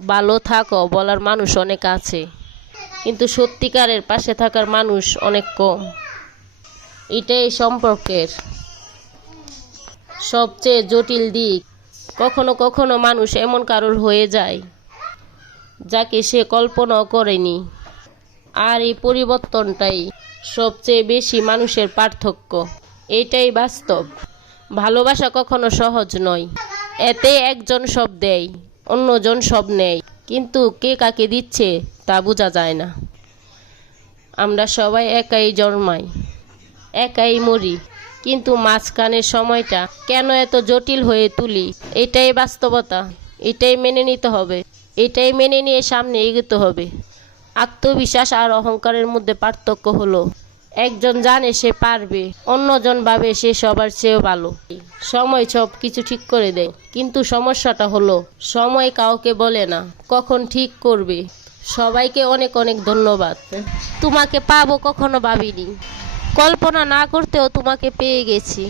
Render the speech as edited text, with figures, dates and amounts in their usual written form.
ভালো থাকো বলার মানুষ অনেক আছে, কিন্তু সত্যিকারের পাশে থাকার মানুষ অনেক কম। এটাই সম্পর্কের সবচেয়ে জটিল দিক। কখনো কখনো মানুষ এমন কারোর হয়ে যায় যাকে সে কল্পনাও করেনি, আর এই পরিবর্তনটাই সবচেয়ে বেশি মানুষের পার্থক্য। এটাই বাস্তব। ভালোবাসা কখনো সহজ নয়। এতে একজন সব দেয়, অন্যজন সব নেয়, কিন্তু কে কাকে দিচ্ছে তা বোঝা যায় না। আমরা সবাই একাই জন্মাই, একাই মরি, কিন্তু মাঝখানের সময়টা কেন এত জটিল হয়ে তুলি? এটাই বাস্তবতা। এটাই মেনে নিতে হবে। এটাই মেনে নিয়ে সামনে এগোতে হবে। আত্মবিশ্বাস আর অহংকারের মধ্যে পার্থক্য হলো, একজন জানে সে পারবে, অন্যজন ভাবে সে সবার চেয়েও ভালো। সময় সব কিছু ঠিক করে দেয়, কিন্তু সমস্যাটা হলো সময় কাউকে বলে না কখন ঠিক করবে। সবাইকে অনেক অনেক ধন্যবাদ। তোমাকে পাবো কখনো ভাবিনি, কল্পনা না করতেও তোমাকে পেয়ে গেছি।